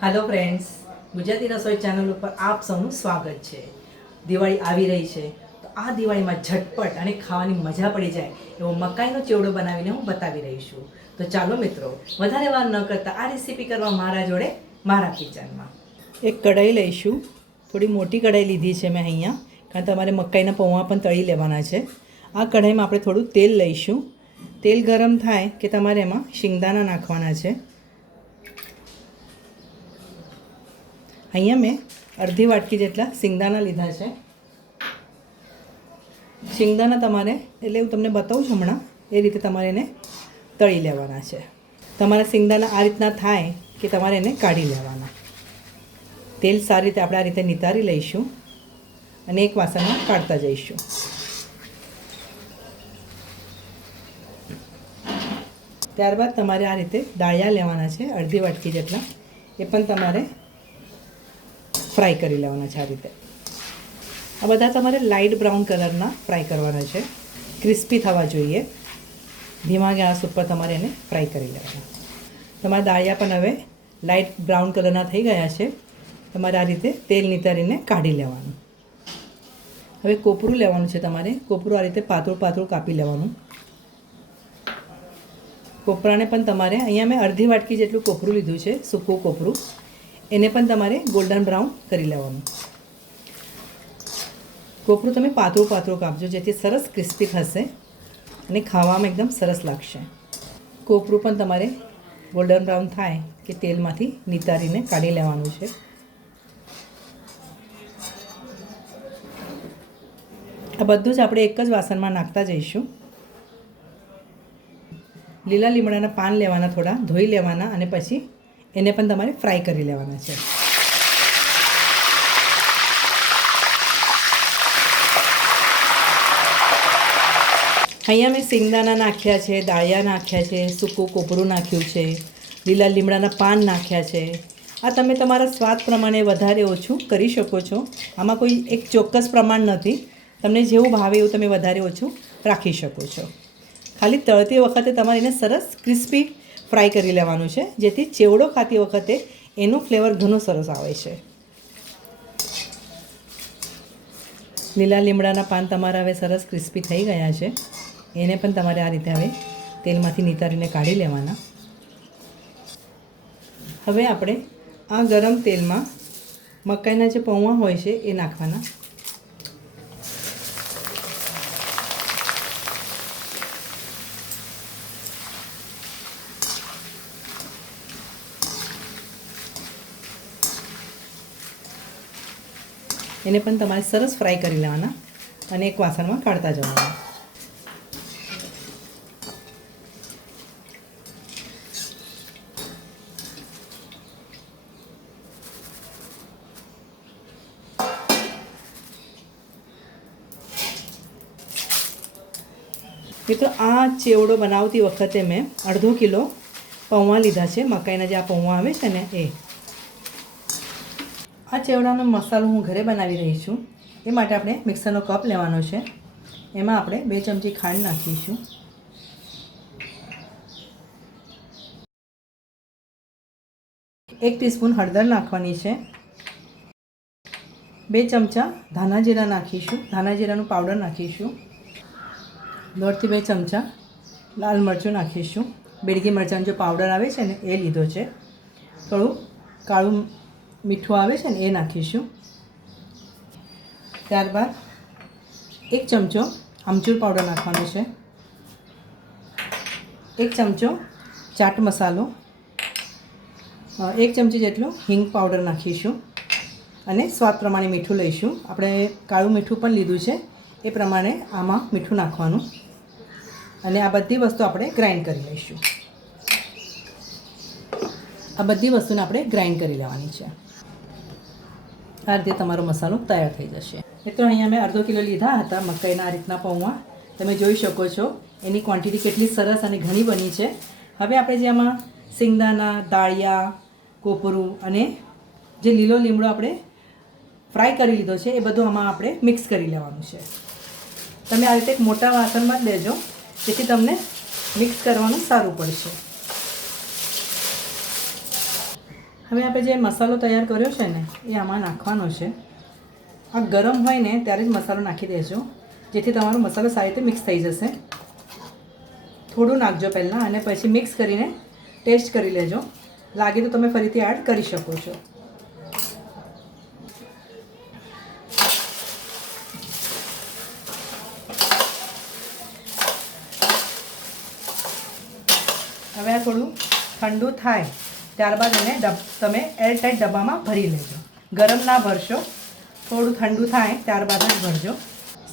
Hello friends, Gujarati रसोई channel पर आप सबનું સ્વાગત છે। દિવાળી આવી રહી છે તો આ દિવાળીમાં ઝટપટ અને ખાવાની મજા પડી જાય એવો મકાઈનો ચેવડો બનાવીને હું બતાવી રહી છું। તો ચાલો મિત્રો, વધારે વાર ન કરતા આ રેસીપી કરવા મારા જોડે મારા કિચનમાં એક કઢાઈ લઈશું। થોડી મોટી કઢાઈ લીધી છે મેં અહીંયા, કારણ તમારે મકાઈના પૌવા પણ તળી લેવાના છે। આ કઢાઈમાં આપણે થોડું તેલ લઈશું। તેલ ગરમ થાય કે તમારે એમાં શિંગદાણા નાખવાના છે। અહીંયા મેં અડધી વાટકી જેટલા શિંગદાણા લીધા છે। શિંગદાણા તમારે, એટલે હું તમને બતાવું છું હમણાં, એ રીતે તમારે એને તળી લેવાના છે। તમારા શિંગદાણા આ રીતના થાય કે તમારે એને કાઢી લેવાના। તેલ સારી રીતે આપણે આ રીતે નિતારી લઈશું અને એક વાસણમાં કાઢતા જઈશું। ત્યારબાદ તમારે આ રીતે દાળિયા લેવાના છે, અડધી વાટકી જેટલા, એ પણ તમારે ફ્રાય કરી લેવાના છે। આ રીતે આ બધા તમારે લાઇટ બ્રાઉન કલરના ફ્રાય કરવાના છે, ક્રિસ્પી થવા જોઈએ। ધીમા ગેસ ઉપર તમારે એને ફ્રાય કરી લેવાના। તમારા દાળિયા પણ હવે લાઇટ બ્રાઉન કલરના થઈ ગયા છે। તમારે આ રીતે તેલ નિતારીને કાઢી લેવાનું। હવે કોપરું લેવાનું છે તમારે। કોપરું આ રીતે પાતળું પાતળું કાપી લેવાનું। કોપરાને પણ તમારે, અહીંયા મેં અડધી વાટકી જેટલું કોપરું લીધું છે, સૂકું કોપરું, એને પણ તમારે ગોલ્ડન બ્રાઉન કરી લેવાનું। કોપરું તમે પાતળું પાતળું કાપજો, જેથી સરસ ક્રિસ્પી થશે અને ખાવામાં એકદમ સરસ લાગશે। કોપરું પણ તમારે ગોલ્ડન બ્રાઉન થાય કે તેલમાંથી નિતારીને કાઢી લેવાનું છે। આ બધું જ આપણે એક જ વાસણમાં નાખતા જઈશું। લીલા લીમડાના પાન લેવાના, થોડા ધોઈ લેવાના અને પછી એને પણ તમારે ફ્રાય કરી લેવાના છે। અહીંયા મેં શિંગદાણા નાખ્યા છે, દાળિયા નાખ્યા છે, સૂકું કોપરું નાખ્યું છે, લીલા લીમડાના પાન નાખ્યા છે। આ તમે તમારા સ્વાદ પ્રમાણે વધારે ઓછું કરી શકો છો। આમાં કોઈ એક ચોક્કસ પ્રમાણ નથી, તમને જેવું ભાવે એવું તમે વધારે ઓછું રાખી શકો છો। ખાલી તળતી વખતે તમારે એને સરસ ક્રિસ્પી ફ્રાય કરી લેવાનું છે, જેથી ચેવડો ખાતી વખતે એનું ફ્લેવર ઘણું સરસ આવે છે। લીલા લીમડાના પાન તમારા હવે સરસ ક્રિસ્પી થઈ ગયા છે, એને પણ તમારે આ રીતે હવે તેલમાંથી નિતારીને કાઢી લેવાના। હવે આપણે આ ગરમ તેલમાં મકાઈના જે પૌવા હોય છે એ નાખવાના। એને પણ તમારે સરસ ફ્રાય કરી લેવાના અને એક વાસણમાં કાઢતા જવાના। મિત્રો, આ ચેવડો બનાવતી વખતે મેં અડધો કિલો પૌવા લીધા છે, મકાઈના જે આ પૌવા આવે છે ને એ। આ ચેવડાનો મસાલો હું ઘરે બનાવી રહી છું, એ માટે આપણે મિક્સરનો કપ લેવાનો છે। એમાં આપણે 2 ચમચી ખાંડ નાખીશું, 1 ટીસ્પૂન હળદર નાખવાની છે, 2 ચમચા ધાણા જીરા નાખીશું, ધાણા જીરાનું પાવડર નાખીશું, 1.5 થી 2 ચમચા લાલ મરચું નાખીશું, બેડગી મરચાંનો જે પાવડર આવે છે ને એ લીધો છે, થોડું કાળું મીઠું આવે છે ને એ નાખીશું। ત્યારબાદ 1 ચમચો આમચૂર પાવડર નાખવાનો છે, 1 ચમચો ચાટ મસાલો, 1 ચમચી જેટલો હિંગ પાવડર નાખીશું અને સ્વાદ પ્રમાણે મીઠું લઈશું। આપણે કાળું મીઠું પણ લીધું છે, એ પ્રમાણે આમાં મીઠું નાખવાનું અને આ બધી વસ્તુ આપણે ગ્રાઇન્ડ કરી લઈશું। આ બધી વસ્તુને આપણે ગ્રાઇન્ડ કરી લેવાની છે। આ રીતે તમારો મસાલો તૈયાર થઈ જશે। મિત્રો, અહીંયા મેં અડધો કિલો લીધા હતા મકાઈના આ રીતના પૌવા, તમે જોઈ શકો છો એની ક્વોન્ટિટી કેટલી સરસ અને ઘણી બની છે। હવે આપણે જે આમાં શિંગદાણા, દાળિયા, કોપરું અને જે લીલો લીમડો આપણે ફ્રાય કરી લીધો છે એ બધું આમાં આપણે મિક્સ કરી લેવાનું છે। તમે આ રીતે એક મોટા વાસણમાં જ લેજો, જેથી તમને મિક્સ કરવાનું સારું પડશે। હવે આપણે જે મસાલો તૈયાર કર્યો છે ને એ આમાં નાખવાનો છે. આ ગરમ હોય ને ત્યારે જ મસાલો નાખી દેજો, જેથી તમારો મસાલો સારી રીતે મિક્સ થઈ જશે. થોડું નાખજો પહેલાં અને પછી મિક્સ કરીને ટેસ્ટ કરી લેજો. લાગે તો તમે ફરીથી એડ કરી શકો છો. હવે આ થોડું ઠંડુ થાય ત્યારબાદ એને તમે એરટાઈટ ડબ્બામાં ભરી લેજો. ગરમ ના ભરશો, થોડું ઠંડુ થાય ત્યારબાદ જ ભરજો.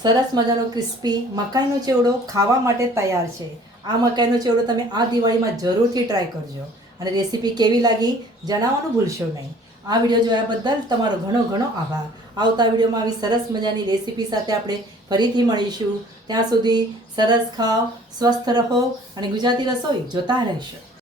સરસ મજાનો ક્રિસ્પી મકાઈનો ચેવડો ખાવા માટે તૈયાર છે. આ મકાઈનો ચેવડો તમે આ દિવાળીમાં જરૂરથી ટ્રાય કરજો અને રેસીપી કેવી લાગી જણાવવાનું ભૂલશો નહીં. આ વિડીયો જોયા બદલ તમારો ઘણો ઘણો આભાર. આવતા વિડીયોમાં આવી સરસ મજાની રેસીપી સાથે આપણે ફરીથી મળીશું. ત્યાં સુધી સરસ ખાઓ, સ્વસ્થ રહો અને ગુજરાતી રસોઈ જોતા રહેશો.